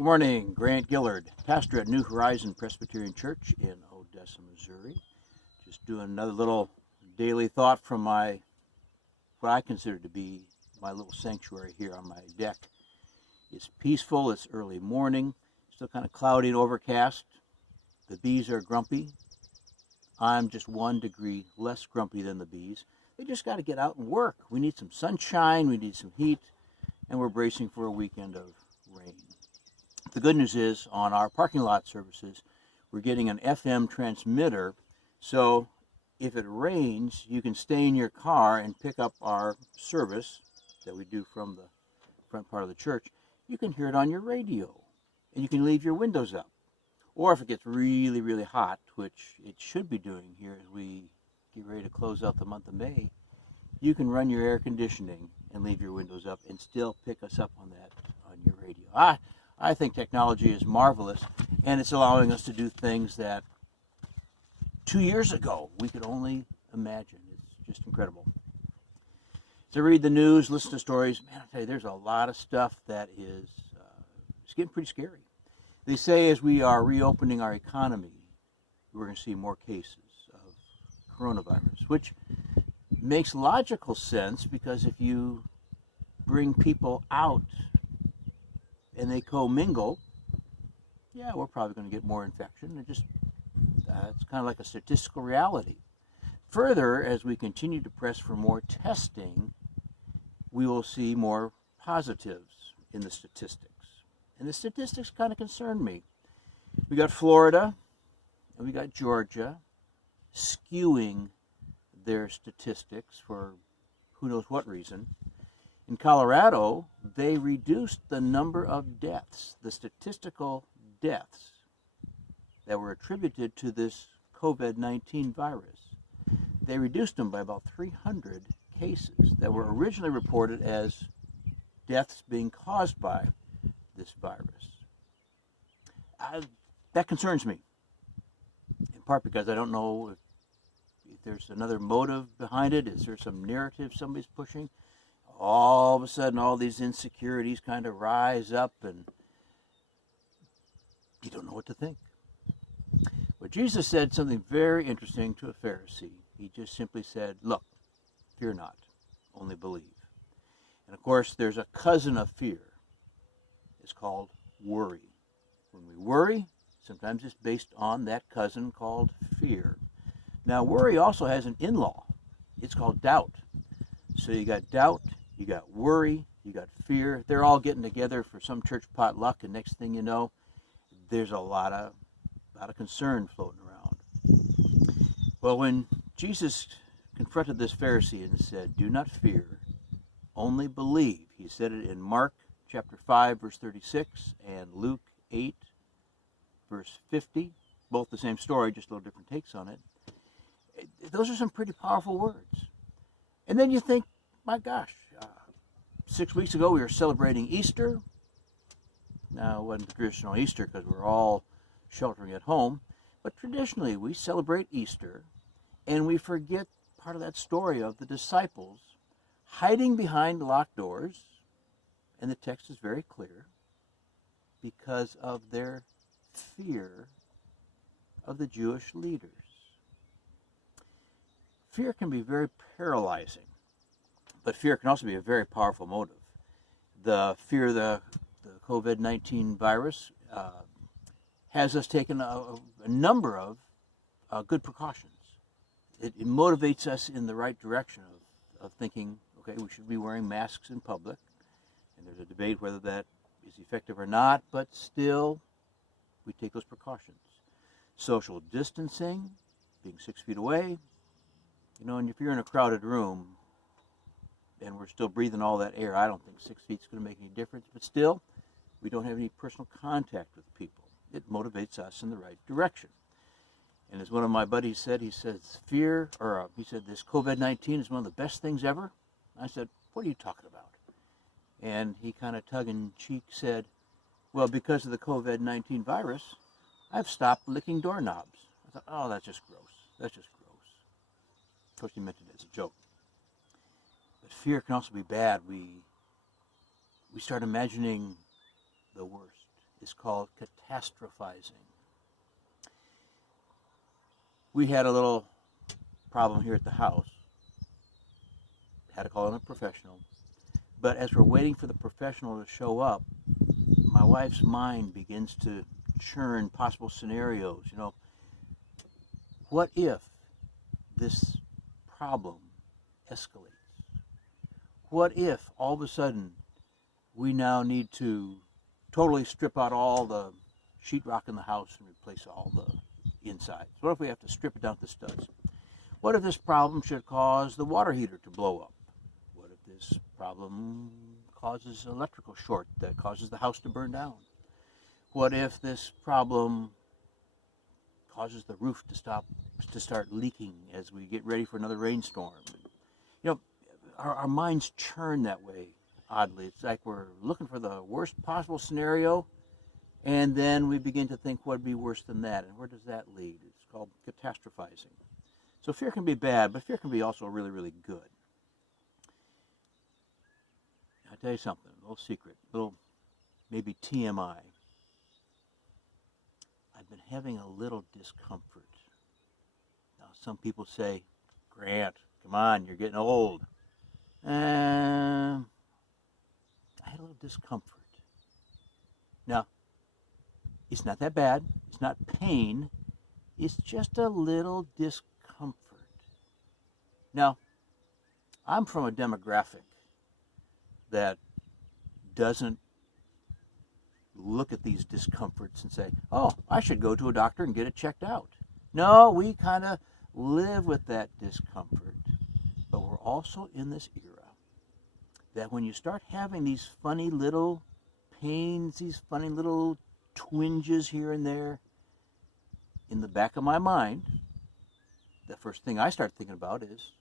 Good morning, Grant Gillard, pastor at New Horizon Presbyterian Church in Odessa, Missouri. Just doing another little daily thought from what I consider to be my little sanctuary here on my deck. It's peaceful, it's early morning, still kind of cloudy and overcast. The bees are grumpy. I'm just 1 degree less grumpy than the bees. They just got to get out and work. We need some sunshine, we need some heat, and we're bracing for a weekend of rain. The good news is, on our parking lot services, we're getting an FM transmitter, so if it rains, you can stay in your car and pick up our service that we do from the front part of the church. You can hear it on your radio, and you can leave your windows up. Or if it gets really, really hot, which it should be doing here as we get ready to close out the month of May, you can run your air conditioning and leave your windows up and still pick us up on your radio. I think technology is marvelous, and it's allowing us to do things that 2 years ago we could only imagine. It's just incredible. To read the news, listen to stories, man, I tell you, there's a lot of stuff that is it's getting pretty scary. They say as we are reopening our economy, we're going to see more cases of coronavirus, which makes logical sense because if you bring people out and they commingle, yeah, we're probably going to get more infection. It's kind of like a statistical reality. Further, as we continue to press for more testing, we will see more positives in the statistics. And the statistics kind of concern me. We got Florida and we got Georgia skewing their statistics for who knows what reason. In Colorado, they reduced the number of deaths, the statistical deaths that were attributed to this COVID-19 virus. They reduced them by about 300 cases that were originally reported as deaths being caused by this virus. That concerns me, in part because I don't know if there's another motive behind it. Is there some narrative somebody's pushing? All of a sudden, all these insecurities kind of rise up, and you don't know what to think. But Jesus said something very interesting to a Pharisee. He just simply said, look, fear not, only believe. And of course, there's a cousin of fear. It's called worry. When we worry, sometimes it's based on that cousin called fear. Now, worry also has an in-law. It's called doubt. So you got doubt, you got worry, you got fear. They're all getting together for some church potluck, and next thing you know, there's a lot of concern floating around. Well, when Jesus confronted this Pharisee and said, do not fear, only believe. He said it in Mark chapter 5, verse 36, and Luke 8, verse 50. Both the same story, just a little different takes on it. Those are some pretty powerful words. And then you think, my gosh, 6 weeks ago we were celebrating Easter. Now, it wasn't the traditional Easter because we're all sheltering at home, but traditionally we celebrate Easter, and we forget part of that story of the disciples hiding behind locked doors, and the text is very clear, because of their fear of the Jewish leaders. Fear can be very paralyzing, but fear can also be a very powerful motive. The fear of the COVID-19 virus has us taking a number of good precautions. It motivates us in the right direction of thinking, okay, we should be wearing masks in public, and there's a debate whether that is effective or not, but still, we take those precautions. Social distancing, being 6 feet away, and if you're in a crowded room and we're still breathing all that air, I don't think 6 feet is going to make any difference, but still, we don't have any personal contact with people. It motivates us in the right direction. And as one of my buddies said, he said, this COVID-19 is one of the best things ever. I said, what are you talking about? And he kind of tongue-in-cheek said, well, because of the COVID-19 virus, I've stopped licking doorknobs. I thought, oh, that's just gross. That's just gross. Of course, he meant it as a joke. But fear can also be bad. We start imagining the worst. is called catastrophizing. We had a little problem here at the house. Had to call in a professional. But as we're waiting for the professional to show up, my wife's mind begins to churn possible scenarios. You know, what if this problem escalates? What if all of a sudden we now need to totally strip out all the sheetrock in the house and replace all the insides? What if we have to strip it down to studs? What if this problem should cause the water heater to blow up? What if this problem causes an electrical short that causes the house to burn down? What if this problem causes the roof to start leaking as we get ready for another rainstorm? You know, our minds churn that way, oddly. It's like we're looking for the worst possible scenario, and then we begin to think what would be worse than that, and where does that lead? It's called catastrophizing. So fear can be bad, but fear can be also really, really good. I'll tell you something, a little secret, a little maybe TMI. I've been having a little discomfort. Now, some people say, Grant, come on, you're getting old. I had a little discomfort. Now, it's not that bad. It's not pain. It's just a little discomfort. Now, I'm from a demographic that doesn't look at these discomforts and say, oh, I should go to a doctor and get it checked out. No, we kind of live with that discomfort. But we're also in this era that when you start having these funny little pains, these funny little twinges here and there, in the back of my mind, the first thing I start thinking about is,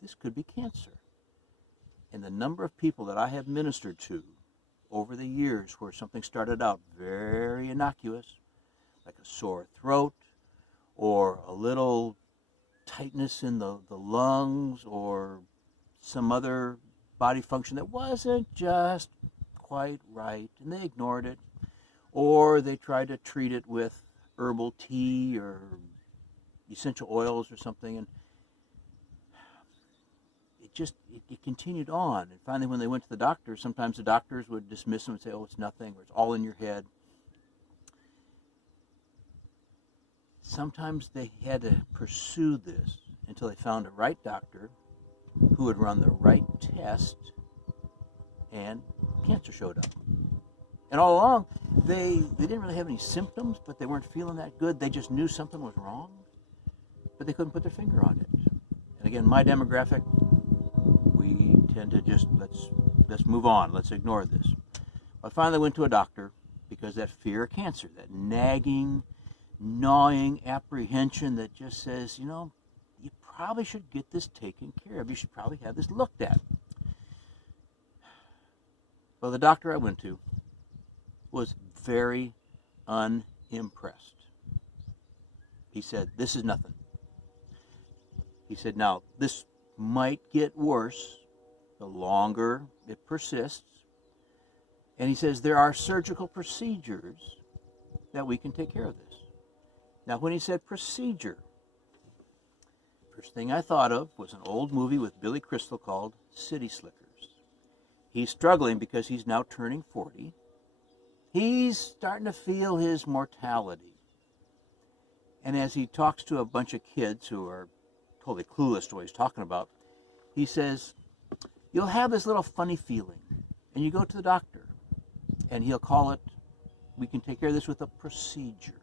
this could be cancer. And the number of people that I have ministered to over the years where something started out very innocuous, like a sore throat, or a little tightness in the lungs, or some other body function that wasn't just quite right, and they ignored it, or they tried to treat it with herbal tea or essential oils or something, and it continued on. And finally, when they went to the doctor, sometimes the doctors would dismiss them and say, oh, it's nothing, or it's all in your head. Sometimes they had to pursue this until they found a right doctor who would run the right test, and cancer showed up. And all along, they didn't really have any symptoms, but they weren't feeling that good. They just knew something was wrong, but they couldn't put their finger on it. And again, my demographic, we tend to just, let's move on, let's ignore this. I finally went to a doctor because that fear of cancer, that nagging, gnawing apprehension that just says, you know, you probably should get this taken care of. You should probably have this looked at. Well, the doctor I went to was very unimpressed. He said, this is nothing. He said, now, this might get worse the longer it persists. And he says, there are surgical procedures that we can take care of this. Now, when he said procedure, first thing I thought of was an old movie with Billy Crystal called City Slickers. He's struggling because he's now turning 40. He's starting to feel his mortality. And as he talks to a bunch of kids who are totally clueless to what he's talking about, he says, you'll have this little funny feeling, and you go to the doctor, and he'll call it, we can take care of this with a procedure.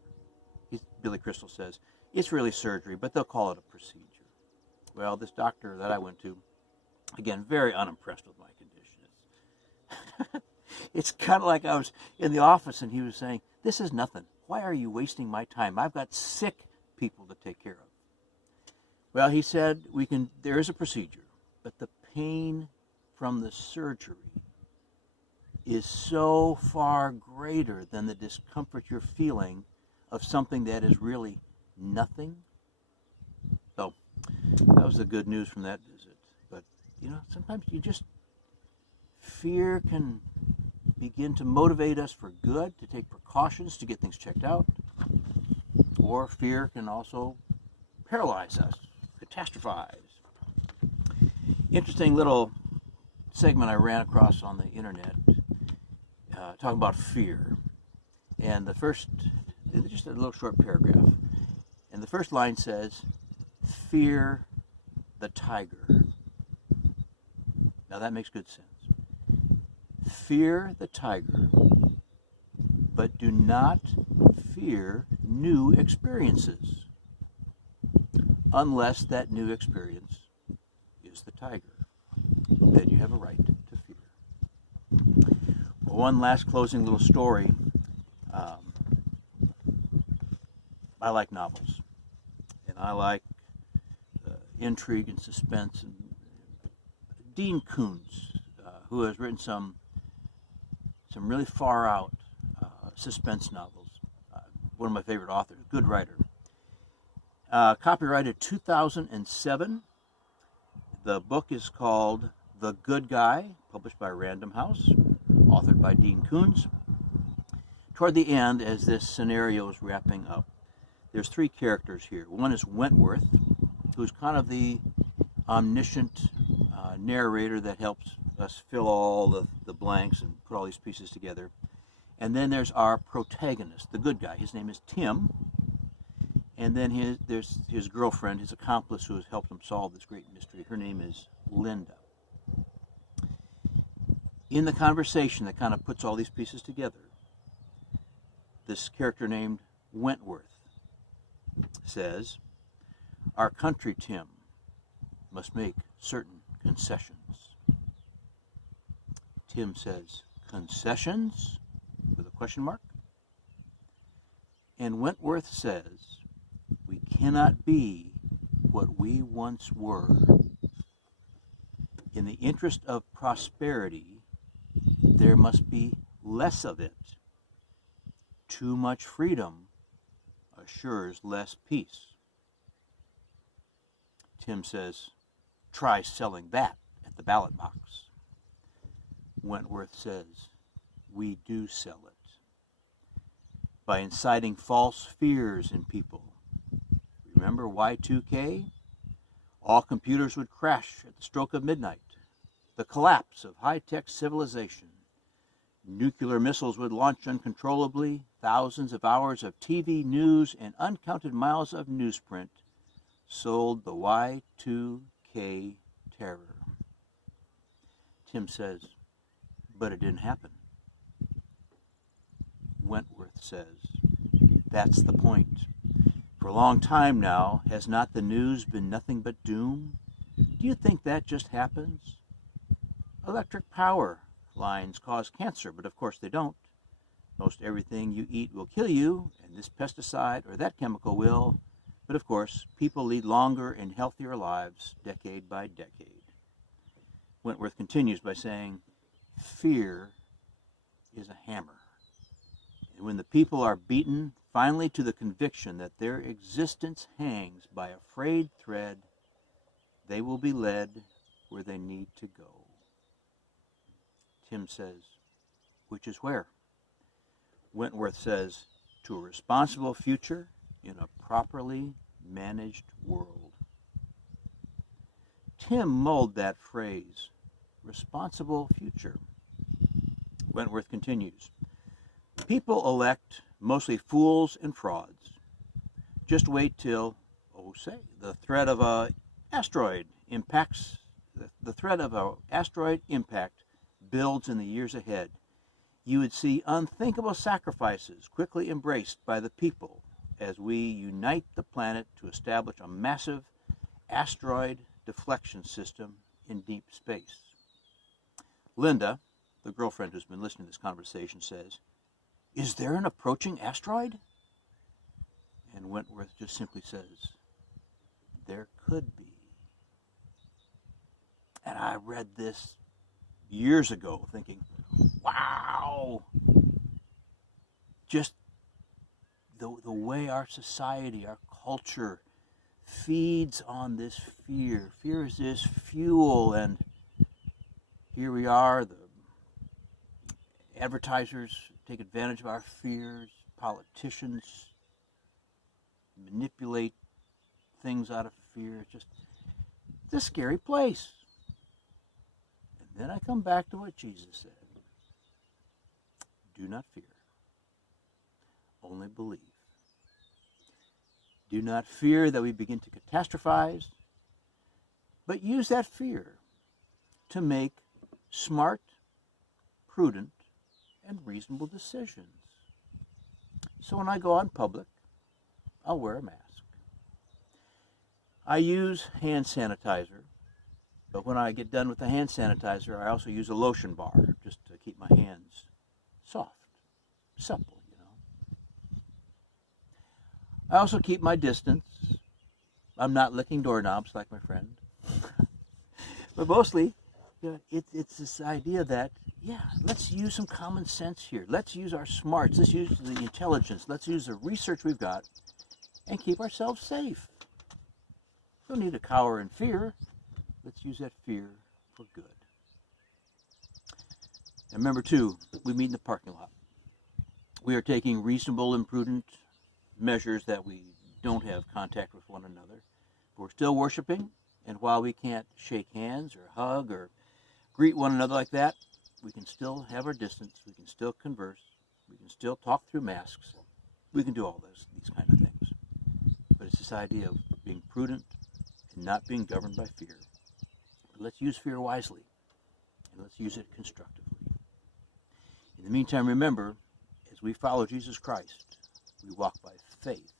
Billy Crystal says, it's really surgery, but they'll call it a procedure. Well, this doctor that I went to, again, very unimpressed with my condition. It's kind of like I was in the office and he was saying, this is nothing. Why are you wasting my time? I've got sick people to take care of. Well, he said, there is a procedure, but the pain from the surgery is so far greater than the discomfort you're feeling of something that is really nothing. So that was the good news from that visit. But, you know, sometimes fear can begin to motivate us for good, to take precautions to get things checked out, or fear can also paralyze us, catastrophize. Interesting little segment I ran across on the internet talking about fear. And the first, just a little short paragraph. And the first line says, "Fear the tiger." Now that makes good sense. Fear the tiger, but do not fear new experiences, unless that new experience is the tiger. Then you have a right to fear. One last closing little story. I like novels, and I like intrigue and suspense. And Dean Koontz, who has written some really far out suspense novels. One of my favorite authors, good writer. Copyrighted 2007. The book is called The Good Guy, published by Random House, authored by Dean Koontz. Toward the end, as this scenario is wrapping up, there's three characters here. One is Wentworth, who's kind of the omniscient narrator that helps us fill all the blanks and put all these pieces together. And then there's our protagonist, the good guy. His name is Tim. And then there's his girlfriend, his accomplice, who has helped him solve this great mystery. Her name is Linda. In the conversation that kind of puts all these pieces together, this character named Wentworth says, "Our country, Tim, must make certain concessions." Tim says, "Concessions?" with a question mark. And Wentworth says, "We cannot be what we once were. In the interest of prosperity, there must be less of it. Too much freedom assures less peace." Tim says, "Try selling that at the ballot box." Wentworth says, "We do sell it. By inciting false fears in people. Remember Y2K? All computers would crash at the stroke of midnight. The collapse of high-tech civilization. Nuclear missiles would launch uncontrollably. Thousands of hours of TV news and uncounted miles of newsprint sold the Y2K terror." Tim says, "But it didn't happen." Wentworth says, "That's the point. For a long time now, has not the news been nothing but doom? Do you think that just happens? Electric power lines cause cancer, but of course they don't. Most everything you eat will kill you, and this pesticide or that chemical will, but of course people lead longer and healthier lives decade by decade." Wentworth continues by saying, "Fear is a hammer. And when the people are beaten finally to the conviction that their existence hangs by a frayed thread, they will be led where they need to go." Tim says, "Which is where?" Wentworth says, "To a responsible future in a properly managed world." Tim mulled that phrase, responsible future. Wentworth continues, "People elect mostly fools and frauds. Just wait till, say, the threat of an asteroid impact builds in the years ahead. You would see unthinkable sacrifices quickly embraced by the people as we unite the planet to establish a massive asteroid deflection system in deep space." Linda, the girlfriend who's been listening to this conversation, says, "Is there an approaching asteroid?" And Wentworth just simply says, "There could be." And I read this years ago thinking, wow, just the way our society, our culture feeds on this fear. Fear is this fuel, and here we are, advertisers take advantage of our fears, politicians manipulate things out of fear. It's a scary place. And then I come back to what Jesus said. Do not fear. Only believe. Do not fear that we begin to catastrophize, but use that fear to make smart, prudent, and reasonable decisions. So when I go out in public, I'll wear a mask. I use hand sanitizer, but when I get done with the hand sanitizer, I also use a lotion bar just to keep my hands soft, supple, I also keep my distance. I'm not licking doorknobs like my friend. But mostly, it's this idea that, let's use some common sense here. Let's use our smarts. Let's use the intelligence. Let's use the research we've got and keep ourselves safe. We don't need to cower in fear. Let's use that fear for good. And remember, too, we meet in the parking lot. We are taking reasonable and prudent measures that we don't have contact with one another. We're still worshiping, and while we can't shake hands or hug or greet one another like that, we can still have our distance. We can still converse. We can still talk through masks. We can do all these kind of things. But it's this idea of being prudent and not being governed by fear. But let's use fear wisely, and let's use it constructively. In the meantime, remember, as we follow Jesus Christ, we walk by faith,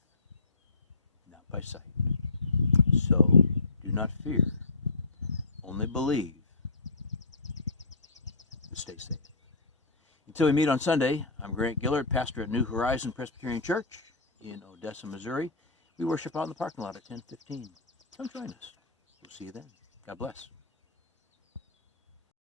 not by sight. So, do not fear. Only believe. And stay safe. Until we meet on Sunday, I'm Grant Gillard, pastor at New Horizon Presbyterian Church in Odessa, Missouri. We worship out in the parking lot at 10:15. Come join us. We'll see you then. God bless.